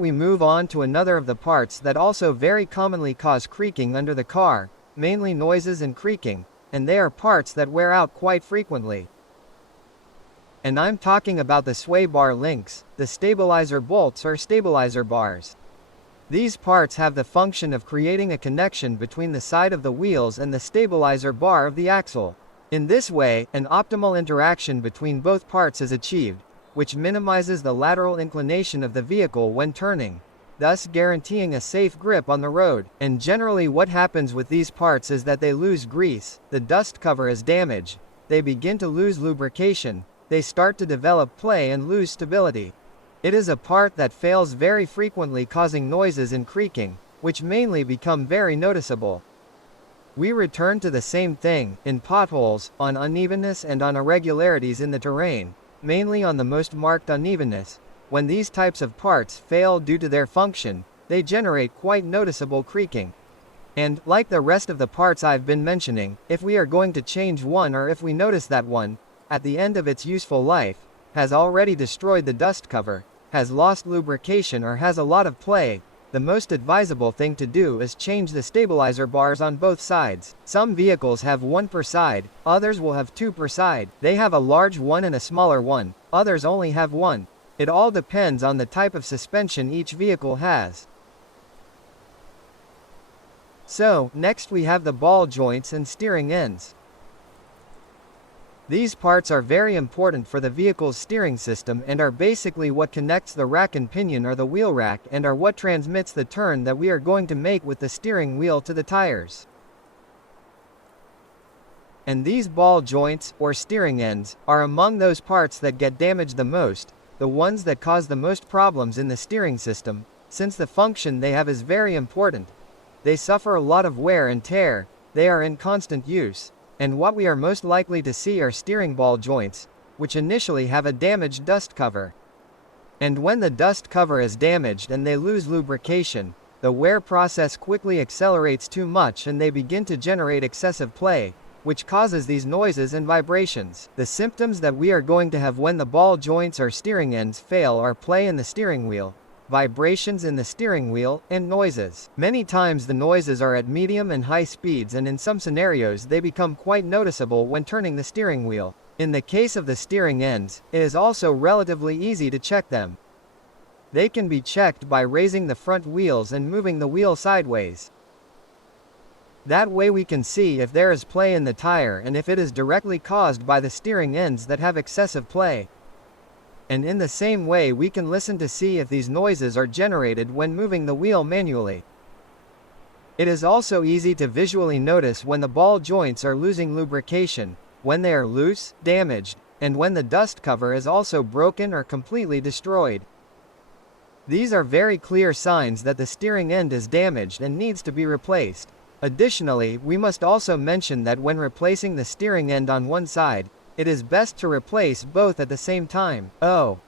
We move on to another of the parts that also very commonly cause creaking under the car, mainly noises and creaking, and they are parts that wear out quite frequently. And I'm talking about the sway bar links, the stabilizer bolts or stabilizer bars. These parts have the function of creating a connection between the side of the wheels and the stabilizer bar of the axle. In this way, an optimal interaction between both parts is achieved, which minimizes the lateral inclination of the vehicle when turning, thus guaranteeing a safe grip on the road. And generally what happens with these parts is that they lose grease, the dust cover is damaged, they begin to lose lubrication, they start to develop play and lose stability. It is a part that fails very frequently, causing noises and creaking, which mainly become very noticeable. We return to the same thing, in potholes, on unevenness and on irregularities in the terrain, mainly on the most marked unevenness. When these types of parts fail due to their function, they generate quite noticeable creaking. And, like the rest of the parts I've been mentioning, if we are going to change one or if we notice that one, at the end of its useful life, has already destroyed the dust cover, has lost lubrication or has a lot of play, the most advisable thing to do is change the stabilizer bars on both sides. Some vehicles have one per side, others will have two per side. They have a large one and a smaller one, others only have one. It all depends on the type of suspension each vehicle has. So, next we have the ball joints and steering ends. These parts are very important for the vehicle's steering system and are basically what connects the rack and pinion or the wheel rack and are what transmits the turn that we are going to make with the steering wheel to the tires. And these ball joints, or steering ends, are among those parts that get damaged the most, the ones that cause the most problems in the steering system, since the function they have is very important. They suffer a lot of wear and tear, they are in constant use. And what we are most likely to see are steering ball joints, which initially have a damaged dust cover. And when the dust cover is damaged and they lose lubrication, the wear process quickly accelerates too much and they begin to generate excessive play, which causes these noises and vibrations. The symptoms that we are going to have when the ball joints or steering ends fail are play in the steering wheel, vibrations in the steering wheel, and noises. Many times the noises are at medium and high speeds, and in some scenarios they become quite noticeable when turning the steering wheel. In the case of the steering ends, it is also relatively easy to check them. They can be checked by raising the front wheels and moving the wheel sideways. That way we can see if there is play in the tire and if it is directly caused by the steering ends that have excessive play. And in the same way we can listen to see if these noises are generated when moving the wheel manually. It is also easy to visually notice when the ball joints are losing lubrication, when they are loose, damaged, and when the dust cover is also broken or completely destroyed. These are very clear signs that the steering end is damaged and needs to be replaced. Additionally, we must also mention that when replacing the steering end on one side, it is best to replace both at the same time. Oh,